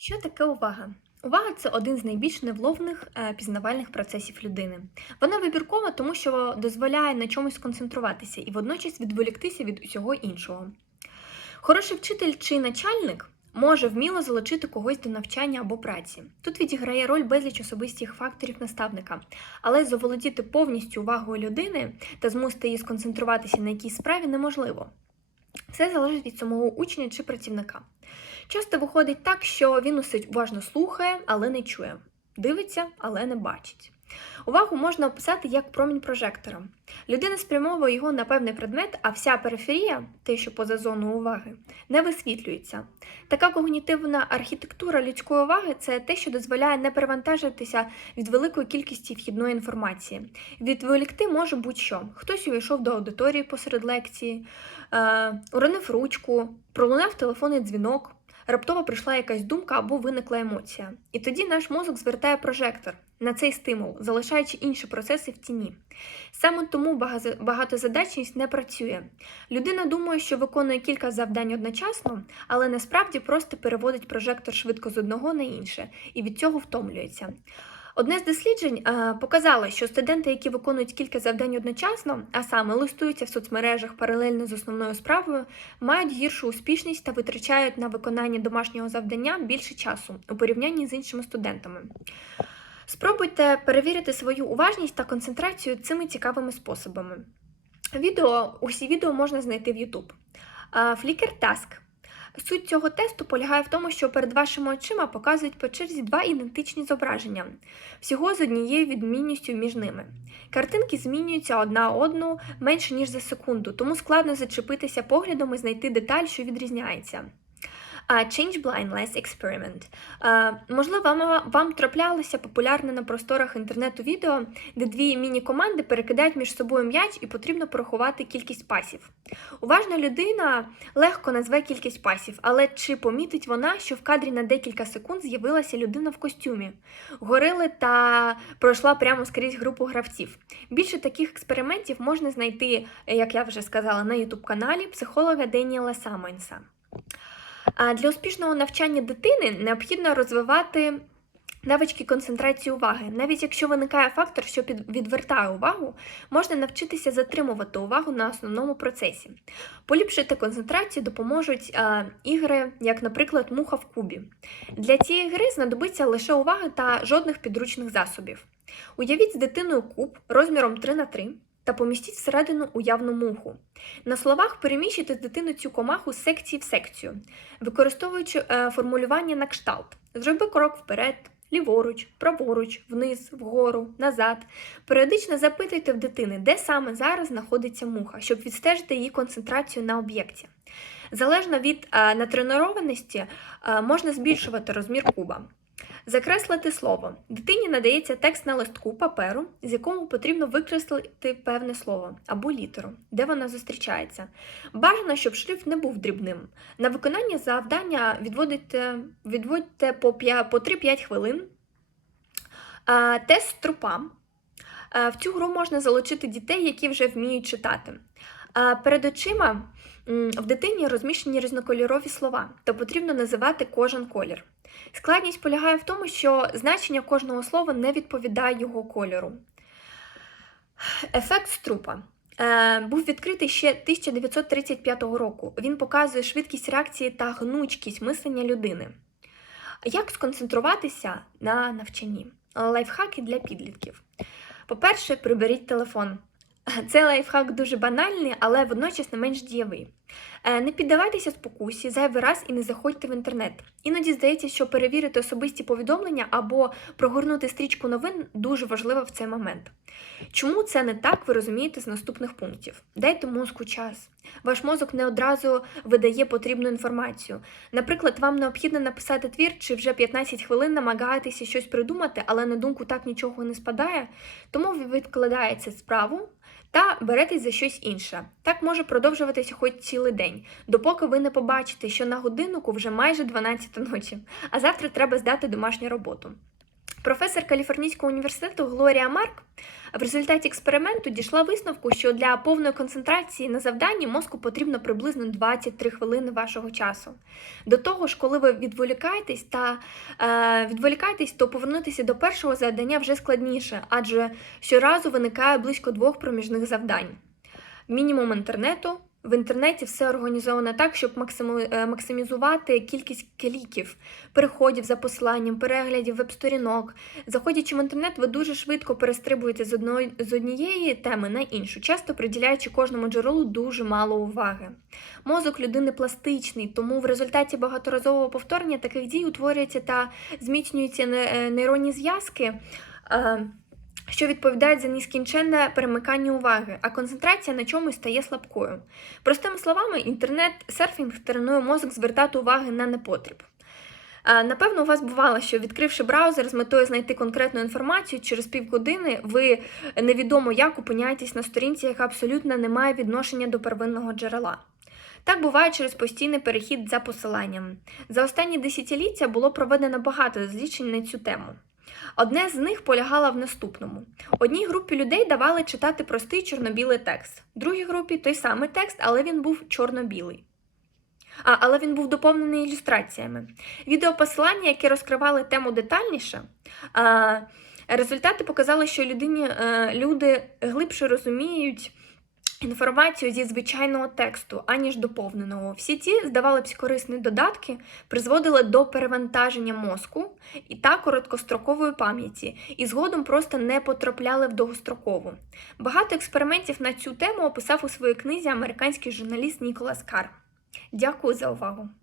Що таке увага? Увага це один з найбільш невловних е, пізнавальних процесів людини. Вона вибіркова, тому що дозволяє на чомусь сконцентруватися і водночас відволіктися від усього іншого. Хороший вчитель чи начальник може вміло залучити когось до навчання або праці. Тут відіграє роль безліч особистих факторів наставника, але заволодіти повністю увагою людини та змусити її сконцентруватися на якійсь справі неможливо. Все залежить від самого учня чи працівника. Часто виходить так, що він усе уважно слухає, але не чує, дивиться, але не бачить. Увагу можна описати як промінь прожектора. Людина спрямовує його на певний предмет, а вся периферія, те, що поза зоною уваги, не висвітлюється. Така когнітивна архітектура людської уваги це те, що дозволяє не перевантажитися від великої кількості вхідної інформації. Відволікти може будь-що. Хтось увійшов до аудиторії посеред лекції, е, уронив ручку, пролунав телефонний дзвінок. Раптово прийшла якась думка або виникла емоція. І тоді наш мозок звертає прожектор на цей стимул, залишаючи інші процеси в тіні. Саме тому багатозадачність не працює. Людина думає, що виконує кілька завдань одночасно, але насправді просто переводить прожектор швидко з одного на інше і від цього втомлюється. Одне з досліджень е, показало, що студенти, які виконують кілька завдань одночасно, а саме листуються в соцмережах паралельно з основною справою, мають гіршу успішність та витрачають на виконання домашнього завдання більше часу у порівнянні з іншими студентами. Спробуйте перевірити свою уважність та концентрацію цими цікавими способами. Відео, усі відео можна знайти в YouTube. А, Flickr Task. Суть цього тесту полягає в тому, що перед вашими очима показують по черзі два ідентичні зображення, всього з однією відмінністю між ними. Картинки змінюються одна одну менше ніж за секунду, тому складно зачепитися поглядом і знайти деталь, що відрізняється. Change Blindness Experiment. Можливо, вам, вам траплялося популярне на просторах інтернету відео, де дві міні-команди перекидають між собою м'яч і потрібно порахувати кількість пасів. Уважна людина легко назве кількість пасів, але чи помітить вона, що в кадрі на декілька секунд з'явилася людина в костюмі, горили та пройшла прямо скрізь групу гравців. Більше таких експериментів можна знайти, як я вже сказала, на youtube каналі психолога Деніела Самойнса. Для успішного навчання дитини необхідно розвивати навички концентрації уваги. Навіть якщо виникає фактор, що відвертає увагу, можна навчитися затримувати увагу на основному процесі. Поліпшити концентрацію допоможуть ігри, як, наприклад, муха в кубі. Для цієї гри знадобиться лише увага та жодних підручних засобів. Уявіть з дитиною куб розміром 3 на 3 та помістіть всередину уявну муху. На словах переміщуйте з дитини цю комаху з секції в секцію, використовуючи е, формулювання на кшталт. Зроби крок вперед, ліворуч, праворуч, вниз, вгору, назад. Періодично запитуйте в дитини, де саме зараз знаходиться муха, щоб відстежити її концентрацію на об'єкті. Залежно від е, натренованості, е, можна збільшувати розмір куба. Закреслити слово. Дитині надається текст на листку паперу, з якому потрібно викреслити певне слово або літеру, де вона зустрічається. Бажано, щоб шрифт не був дрібним. На виконання завдання відводите, відводьте по, п'я- по 3-5 хвилин. Тест трупа. В цю гру можна залучити дітей, які вже вміють читати. Перед очима в дитині розміщені різнокольорові слова, то потрібно називати кожен колір. Складність полягає в тому, що значення кожного слова не відповідає його кольору. Ефект струпа. Е, був відкритий ще 1935 року. Він показує швидкість реакції та гнучкість мислення людини. Як сконцентруватися на навчанні? Лайфхаки для підлітків. По-перше, приберіть телефон. Цей лайфхак дуже банальний, але водночас не менш дієвий. Е, Не піддавайтеся спокусі зайвий раз і не заходьте в інтернет. Іноді здається, що перевірити особисті повідомлення або прогорнути стрічку новин дуже важливо в цей момент. Чому це не так, ви розумієте з наступних пунктів. Дайте мозку час. Ваш мозок не одразу видає потрібну інформацію. Наприклад, вам необхідно написати твір, чи вже 15 хвилин намагаєтеся щось придумати, але на думку так нічого не спадає, тому ви відкладаєте справу та беретесь за щось інше. Так може продовжуватися хоч цілий день, допоки ви не побачите, що на годиннику вже майже 12 ночі, а завтра треба здати домашню роботу. Професор Каліфорнійського університету Глорія Марк в результаті експерименту дійшла висновку, що для повної концентрації на завданні мозку потрібно приблизно 23 хвилини вашого часу. До того ж, коли ви відволікаєтесь та е, відволікаєтесь, то повернутися до першого завдання вже складніше, адже щоразу виникає близько двох проміжних завдань. Мінімум інтернету. В інтернеті все організовано так, щоб е, максимізувати кількість кліків, переходів за посиланням, переглядів веб-сторінок. Заходячи в інтернет, ви дуже швидко перестрибуєте з однієї теми на іншу, часто приділяючи кожному джерелу дуже мало уваги. Мозок людини пластичний, тому в результаті багаторазового повторення таких дій утворюються та зміцнюються е, нейронні зв'язки. Е, що відповідають за нескінченне перемикання уваги, а концентрація на чомусь стає слабкою. Простими словами, інтернет-серфінг тренує мозок звертати уваги на непотріб. Е, Напевно, у вас бувало, що відкривши браузер з метою знайти конкретну інформацію, через півгодини ви невідомо як опиняєтесь на сторінці, яка абсолютно не має відношення до первинного джерела. Так буває через постійний перехід за посиланням. За останні десятиліття було проведено багато досліджень на цю тему. Одне з них полягало в наступному: одній групі людей давали читати простий чорно-білий текст, другій групі той самий текст, але він був чорно-білий. А, але він був доповнений ілюстраціями. Відеопосилання, які розкривали тему детальніше, результати показали, що людині, е, люди глибше розуміють інформацію зі звичайного тексту, аніж доповненого. Всі ці, здавали б, корисні додатки призводили до перевантаження мозку і та короткострокової пам'яті, і згодом просто не потрапляли в довгострокову. Багато експериментів на цю тему описав у своїй книзі американський журналіст Ніколас Кар. Дякую за увагу!